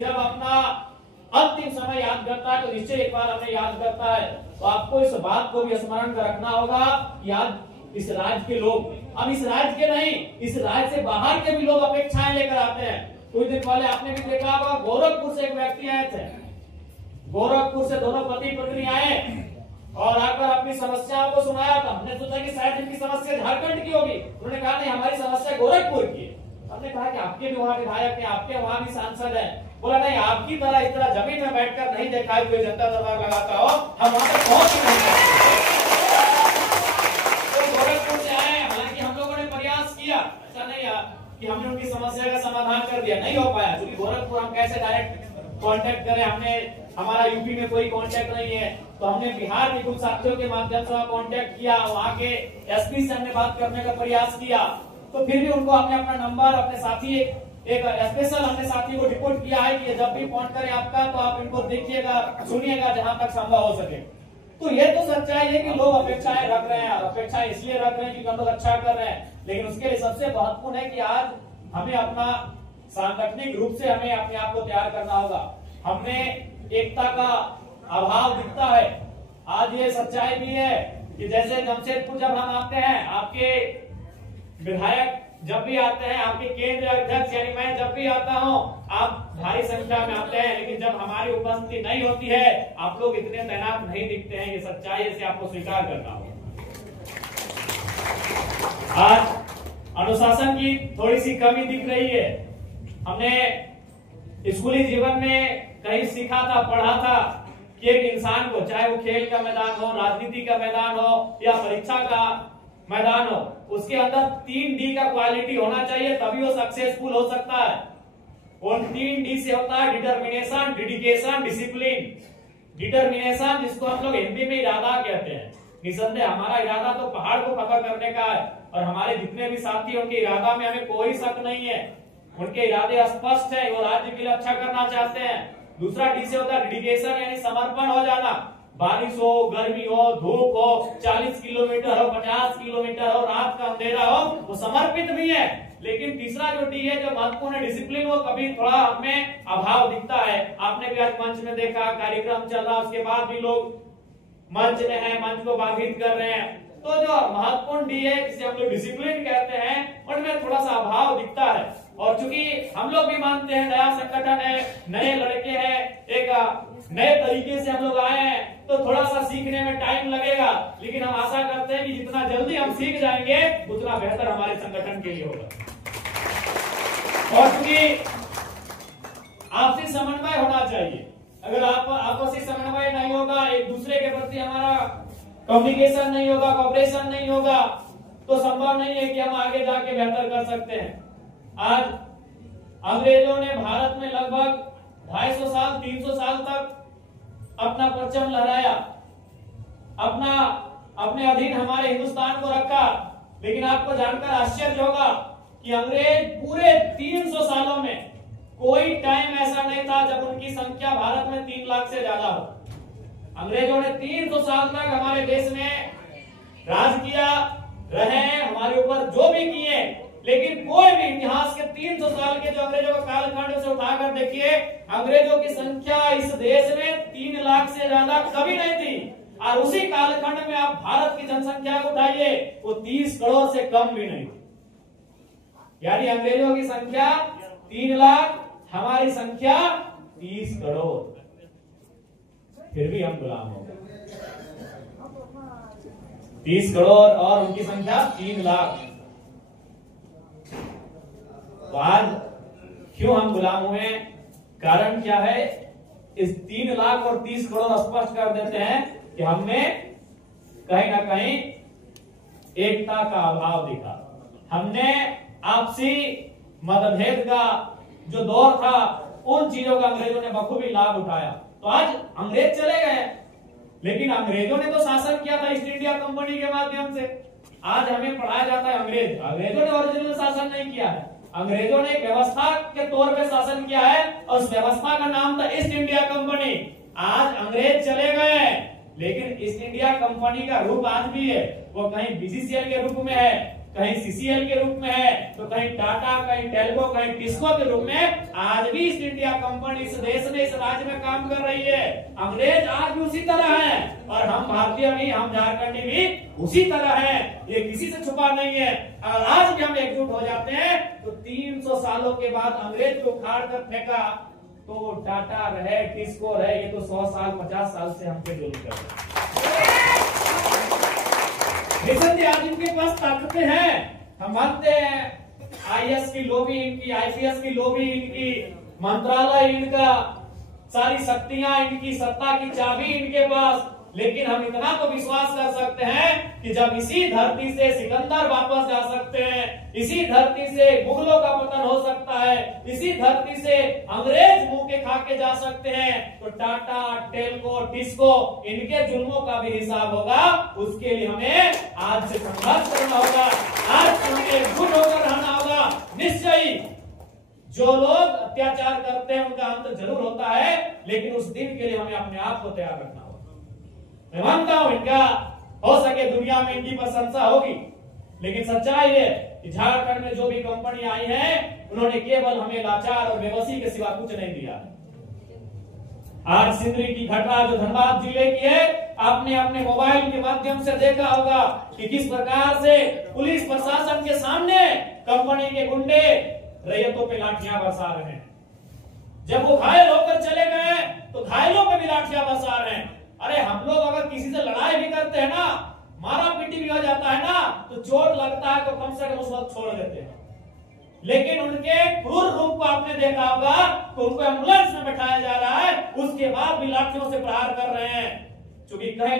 जब अपना अंतिम समय याद करता है तो निश्चय एक बार हमें याद करता है। तो आपको इस बात को भी स्मरण कर रखना होगा कि आज इस राज्य के लोग, अब इस राज्य के नहीं, इस राज्य से बाहर के भी लोग अपेक्षाएं लेकर आते हैं। कुछ दिन पहले आपने भी देखा होगा, गोरखपुर से एक व्यक्ति आए थे। गोरखपुर से दोनों पति पत्नी आए और आकर अपनी समस्याओं को सुनाया। था हमने सोचा कि शायद इनकी समस्या झारखंड की होगी। उन्होंने कहा नहीं, हमारी समस्या गोरखपुर की है। हमने कहा कि आपके भी वहां विधायक हैं, आपके वहां भी सांसद हैं। बोला नहीं, आपकी तरह इस तरह जमीन में बैठकर नहीं देखा है कोई जनता दरबार लगाता हो, हम वहां तक पहुंच ही नहीं सकते। तो गोरखपुर से आए, हालांकि हम लोगों ने प्रयास किया, ऐसा नहीं कि हमने उनकी समस्या का समाधान कर दिया, नहीं हो पाया। क्योंकि गोरखपुर हम कैसे डायरेक्ट कांटेक्ट करें, हमने हमारा यूपी में कोई कांटेक्ट नहीं है। तो हमने बिहार के कुछ साथियों के माध्यम से कांटेक्ट किया, वहां के एसपी से हमने बात करने का प्रयास किया। तो फिर भी उनको हमने अपना नंबर, अपने साथी एक स्पेशल हमने साथी को रिपोर्ट किया है कि जब भी फोन करें आपका तो आप इनको देखिएगा, सुनिएगा जहां तक संभव हो सके। तो ये तो सच्चाई है कि लोग अपेक्षाएं रख रहे हैं, और अपेक्षाएं इसलिए रख रहे हैं कि हम लोग अच्छा कर रहे हैं। लेकिन उसके लिए सबसे महत्वपूर्ण है कि आज हमें अपना सांगठनिक रूप से हमें अपने आप को तैयार करना होगा। हमें एकता का अभाव दिखता है। आज ये सच्चाई भी है कि जैसे जमशेदपुर जब हम आते हैं, आपके विधायक जब भी आते हैं, आपके केंद्र अध्यक्ष यानी मैं जब भी आता हूं, आप भारी संख्या में आते हैं। लेकिन जब हमारी उपस्थिति नहीं होती है, आप लोग इतने तैनात नहीं दिखते हैं। ये सच्चाई है, इसे आपको स्वीकार करना होगा। आज अनुशासन की थोड़ी सी कमी दिख रही है। हमने स्कूली जीवन में कहीं सीखा था, पढ़ा था कि एक इंसान को, चाहे वो खेल का मैदान हो, राजनीति का मैदान हो या परीक्षा का मैदान हो, उसके अंदर 3D का क्वालिटी होना चाहिए, तभी वो सक्सेसफुल हो सकता है। और 3D से होता है डिटर्मिनेशन, डेडिकेशन, डिसिप्लिन। डिटर्मिनेशन जिसको हम लोग हिंदी में इरादा कहते हैं। निसंदेह हमारा इरादा तो पहाड़ को फतह करने का है, और हमारे जितने भी साथी उनके इरादा में हमें कोई शक नहीं है। उनके इरादे स्पष्ट है, वो राज्य के लिए अच्छा करना चाहते हैं। दूसरा डी से होता है डेडिकेशन, यानी समर्पण हो जाना। बारिश हो, गर्मी हो, धूप हो, 40 किलोमीटर हो, 50 किलोमीटर हो, रात का अंधेरा हो, वो समर्पित भी है। लेकिन तीसरा जो डी है, जो महत्वपूर्ण है, डिसिप्लिन, वो कभी थोड़ा हमें अभाव दिखता है। आपने भी आज मंच में देखा, कार्यक्रम चल रहा, उसके बाद भी लोग मंच में है, मंच को बाधित कर रहे हैं। तो जो महत्वपूर्ण डी है, जिसे हम लोग डिसिप्लिन कहते हैं, उनमें थोड़ा सा अभाव दिखता है। और चूंकि हम लोग भी मानते हैं नया संगठन है, नए लड़के हैं, एक नए तरीके से हम लोग आए हैं, तो थोड़ा सा सीखने में टाइम लगेगा। लेकिन हम आशा करते हैं कि जितना जल्दी हम सीख जाएंगे, उतना बेहतर हमारे संगठन के लिए होगा। और चूंकि आपसी समन्वय होना चाहिए, अगर आपसी समन्वय नहीं होगा, एक दूसरे के प्रति हमारा कम्युनिकेशन नहीं होगा, कोऑपरेशन नहीं होगा, तो संभव नहीं है कि हम आगे जाके बेहतर कर सकते हैं। आज अंग्रेजों ने भारत में लगभग 250 साल, 300 साल तक अपना परचम लहराया, अपने अधीन हमारे हिंदुस्तान को रखा। लेकिन आपको जानकर आश्चर्य होगा कि अंग्रेज पूरे 300 सालों में कोई टाइम ऐसा नहीं था जब उनकी संख्या भारत में 3 लाख से ज्यादा हो। अंग्रेजों ने 300 साल तक हमारे देश में राज किया, रहे, हमारे ऊपर जो भी किए। लेकिन कोई भी इतिहास के 300 साल के जो अंग्रेजों का कालखंड से उठाकर देखिए, अंग्रेजों की संख्या इस देश में 3 लाख से ज्यादा कभी नहीं थी। और उसी कालखंड में आप भारत की जनसंख्या को उठाइए, वो 30 करोड़ से कम भी नहीं थी। यानी अंग्रेजों की संख्या 3 लाख, हमारी संख्या 30 करोड़, फिर भी हम गुलाम हो गए। 30 करोड़ और उनकी संख्या 3 लाख। तो आज क्यों हम गुलाम हुए, कारण क्या है? इस 3 लाख और 30 करोड़ स्पष्ट कर देते हैं कि हमें कहीं ना कहीं एकता का अभाव दिखा। हमने आपसी मतभेद का जो दौर था, उन चीजों का अंग्रेजों ने बखूबी लाभ उठाया। तो आज अंग्रेज चले गए, लेकिन अंग्रेजों ने तो शासन किया था ईस्ट इंडिया कंपनी के माध्यम से। आज हमें पढ़ाया जाता है अंग्रेजों ने ओरिजिनल शासन नहीं किया है। अंग्रेजों ने एक व्यवस्था के तौर पे शासन किया है, और उस व्यवस्था का नाम था ईस्ट इंडिया कंपनी। आज अंग्रेज चले गए, लेकिन ईस्ट इंडिया कंपनी का रूप आज भी है। वो कहीं बीसीसीएल के रूप में है, कहीं सीसीएल के रूप में है, तो कहीं टाटा, कहीं टेल्को, कहीं टिस्को के रूप में आज भी ईस्ट इंडिया कंपनी इस देश में, इस राज्य में काम कर रही है। अंग्रेज आज भी उसी तरह है और हम भारतीय भी, हम झारखंडी भी उसी तरह है। ये किसी से छुपा नहीं है। और आज भी हम एकजुट हो जाते हैं तो 300 सालों के बाद अंग्रेज को उखाड़ कर फेंका तो टाटा रहे, टिस्को रहे, ये तो 100 साल 50 साल से हम पे जुल्म कर रहे हैं। आज इनके पास ताकतें हैं। हम मानते हैं आईएएस की लॉबी इनकी, आईपीएस की लॉबी इनकी, मंत्रालय इनका, सारी शक्तियां इनकी, सत्ता की चाबी इनके पास। लेकिन हम इतना तो विश्वास कर सकते हैं कि जब इसी धरती से सिकंदर वापस जा सकते हैं, इसी धरती से मुगलों का पतन हो सकता है, इसी धरती से अंग्रेज मुंह के खा के जा सकते हैं, तो टाटा, टेल्को, टिस्को इनके जुल्मों का भी हिसाब होगा। उसके लिए हमें आज से संघर्ष करना होगा, आज से हमें एकजुट होकर रहना होगा। निश्चय जो लोग अत्याचार करते हैं उनका अंत जरूर होता है, लेकिन उस दिन के लिए हमें अपने आप को तैयार रखना होगा। मैं मानता हूं इनका हो सके दुनिया में इनकी प्रशंसा होगी, लेकिन सच्चाई है कि झारखंड में जो भी कंपनी आई है उन्होंने केवल हमें लाचार और बेबसी के सिवा कुछ नहीं दिया। आज सिंदरी की घटना जो धनबाद जिले की है, आपने अपने मोबाइल के माध्यम से देखा होगा कि किस प्रकार से पुलिस प्रशासन के सामने कंपनी के गुंडे रैयतों पे लाठियां बरसा रहे हैं। जब वो घायल होकर चले गए तो घायलों पे भी लाठियां बरसा रहे हैं। अरे हम लोग अगर किसी से लड़ाई भी करते हैं ना, मारा पीटी भी हो जाता है ना, तो चोट लगता है तो कम से कम उस वक्त छोड़ देते हैं। लेकिन उनके क्रूर रूप को आपने देखा होगा तो उनको एम्बुलेंस में बैठाया जा रहा है, उसके बाद भी लाठियों से प्रहार कर रहे हैं। चूंकि कहेगा